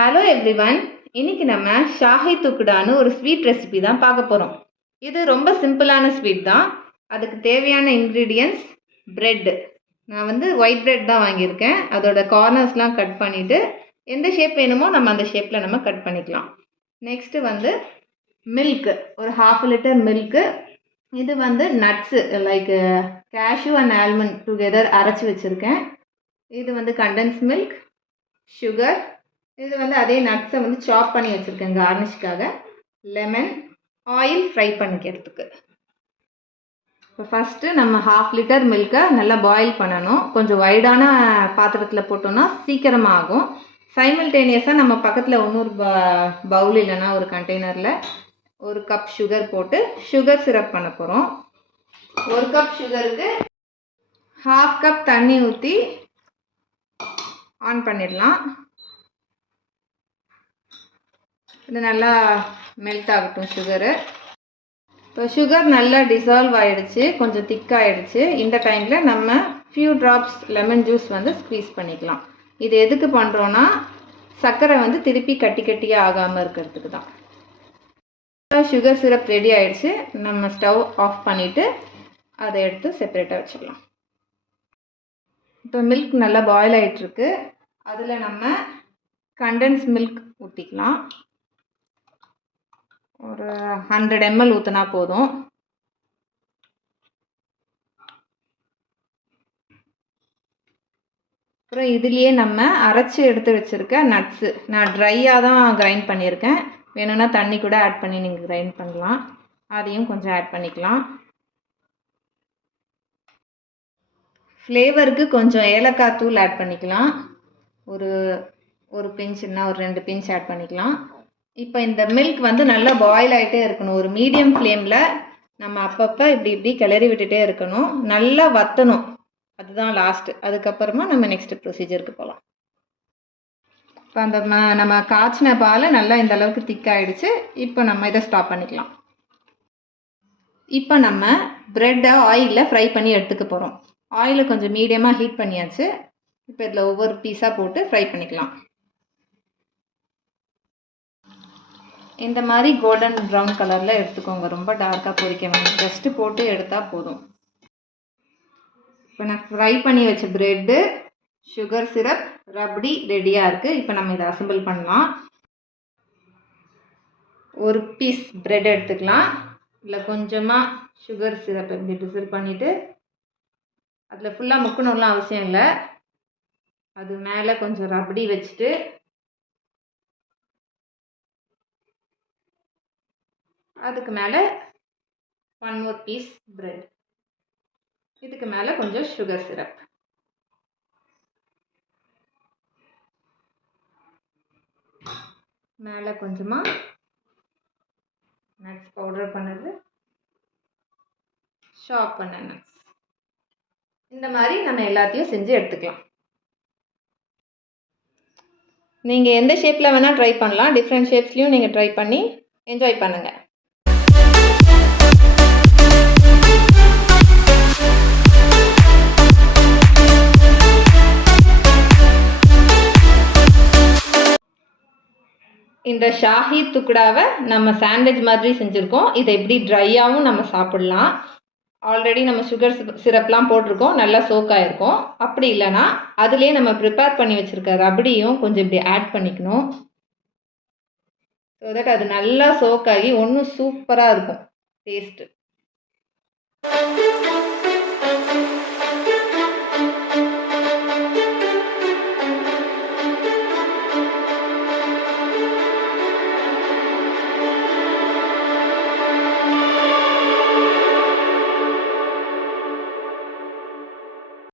Hello everyone. இன்னைக்கு நம்ம ஷாஹி துக்குடான்னு ஒரு ஸ்வீட் ரெசிபி தான் பார்க்க போகிறோம். இது ரொம்ப சிம்பிளான ஸ்வீட் தான். அதுக்கு தேவையான இன்க்ரீடியன்ட்ஸ் பிரெட்டு. நான் ஒயிட் பிரெட் தான் வாங்கியிருக்கேன். அதோட கார்னர்ஸ்லாம் கட் பண்ணிவிட்டு எந்த ஷேப் வேணுமோ நம்ம அந்த ஷேப்பில் நம்ம கட் பண்ணிக்கலாம். நெக்ஸ்ட்டு மில்க்கு, ஒரு 1/2 லிட்டர் மில்க்கு. இது nuts like cashew and almond together அரைச்சி வச்சுருக்கேன். இது கண்டென்ஸ் மில்க், சுகர். இது அதே நட்ஸை சாப் பண்ணி வச்சுருக்கேன் கார்னிஷ்காக. லெமன், ஆயில் ஃப்ரை பண்ணிக்கிறதுக்கு. இப்போ ஃபஸ்ட்டு நம்ம 1/2 லிட்டர் மில்கை நல்லா பாயில் பண்ணணும். கொஞ்சம் வைடான பாத்திரத்தில் போட்டோன்னா சீக்கிரமாக ஆகும். சைமல்டேனியஸாக நம்ம பக்கத்தில் இன்னொரு பவுல் இல்லைன்னா ஒரு கண்டெய்னரில் 1 கப் சுகர் போட்டு சுகர் சிரப் பண்ண போகிறோம். 1 கப் சுகருக்கு 1/2 கப் தண்ணி ஊற்றி ஆன் பண்ணிடலாம். இது நல்லா மெல்ட் ஆகட்டும் சுகரு. இப்போ சுகர் நல்லா டிசால்வ் ஆகிடுச்சு, கொஞ்சம் திக்காகிடுச்சு. இந்த டைமில் நம்ம few drops lemon juice squeeze பண்ணிக்கலாம். இது எதுக்கு பண்ணுறோன்னா சர்க்கரை திருப்பி கட்டி கட்டியாக ஆகாமல் இருக்கிறதுக்கு தான். சுகர் சிரப் ரெடி ஆகிடுச்சு. நம்ம ஸ்டவ் ஆஃப் பண்ணிவிட்டு அதை எடுத்து செப்பரேட்டாக வச்சிடலாம். இப்போ மில்க் நல்லா பாயில் ஆகிட்டுருக்கு. அதில் நம்ம கண்டென்ஸ் மில்க் ஊற்றிக்கலாம். ஒரு 100 ml ஊற்றினா போதும். அப்புறம் இதுலேயே நம்ம அரைச்சி எடுத்து வச்சுருக்க நட்ஸு, நான் ட்ரையாக தான் கிரைண்ட் பண்ணியிருக்கேன். வேணும்னா தண்ணி கூட ஆட் பண்ணி நீங்கள் கிரைண்ட் பண்ணலாம். அதையும் கொஞ்சம் ஆட் பண்ணிக்கலாம். ஃப்ளேவருக்கு கொஞ்சம் ஏலக்காய் தூள் ஆட் பண்ணிக்கலாம். ஒரு பிஞ்ச் இல்லைனா ஒரு 2 பிஞ்ச் ஆட் பண்ணிக்கலாம். இப்போ இந்த மில்க் நல்லா பாயில் ஆகிட்டே இருக்கணும். ஒரு மீடியம் ஃப்ளேமில் நம்ம அப்பப்போ இப்படி கிளறி விட்டுட்டே இருக்கணும். நல்லா வற்றணும், அதுதான் லாஸ்ட்டு. அதுக்கப்புறமா நம்ம நெக்ஸ்ட் ப்ரொசீஜருக்கு போகலாம். இப்போ நம்ம காய்ச்சின பால் நல்லா இந்த அளவுக்கு திக்காகிடுச்சு. இப்போ நம்ம இதை ஸ்டாப் பண்ணிக்கலாம். இப்போ நம்ம ப்ரெட்டை ஆயிலில் ஃப்ரை பண்ணி எடுத்துக்க போகிறோம். ஆயிலை கொஞ்சம் மீடியமாக ஹீட் பண்ணியாச்சு. இப்போ இதில் ஒவ்வொரு பீஸாக போட்டு ஃப்ரை பண்ணிக்கலாம். இந்த மாதிரி கோல்டன் ப்ரௌன் கலரில் எடுத்துக்கோங்க. ரொம்ப டார்க்காக பொரிக்க வேண்டாம், ஜஸ்ட்டு போட்டு எடுத்தால் போதும். இப்போ நான் ஃப்ரை பண்ணி வச்ச ப்ரெட்டு, சுகர் சிரப், ரப்டி ரெடியாக இருக்குது. இப்போ நம்ம இதை அசம்பிள் பண்ணலாம். ஒரு பீஸ் ப்ரெட் எடுத்துக்கலாம். இல்லை கொஞ்சமாக சுகர் சிரப் இப்படி டிசில் பண்ணிவிட்டு அதில் ஃபுல்லாக முக்கணும்லாம் அவசியம் இல்லை. அது மேலே கொஞ்சம் ரப்டி வச்சுட்டு அதுக்கு மேலே 1 more பீஸ் ப்ரெட். இதுக்கு மேலே கொஞ்சம் சுகர் சிரப். மேலே கொஞ்சமாக நட்ஸ் பவுடர் பண்ணது, ஷாப் பண்ண நட்ஸ். இந்த மாதிரி நம்ம எல்லாத்தையும் செஞ்சு எடுத்துக்கலாம். நீங்கள் எந்த ஷேப்பில் வேணால் ட்ரை பண்ணலாம். டிஃப்ரெண்ட் ஷேப்ஸ்லையும் நீங்கள் ட்ரை பண்ணி என்ஜாய் பண்ணுங்கள். இந்த ஷாஹி துக்குடாவை நம்ம சாண்ட்விச் மாதிரி செஞ்சுருக்கோம். இதை எப்படி ட்ரையாகவும் நம்ம சாப்பிட்லாம். ஆல்ரெடி நம்ம சுகர் சிரப்லாம் போட்டிருக்கோம், நல்லா சோக்காயிருக்கும். அப்படி இல்லைன்னா அதுலேயே நம்ம ப்ரிப்பேர் பண்ணி வச்சுருக்க ரபடியும் கொஞ்சம் இப்படி ஆட் பண்ணிக்கணும். ஸோ தட் அது நல்லா சோக்காகி ஒன்றும் சூப்பராக இருக்கும் டேஸ்ட்டு.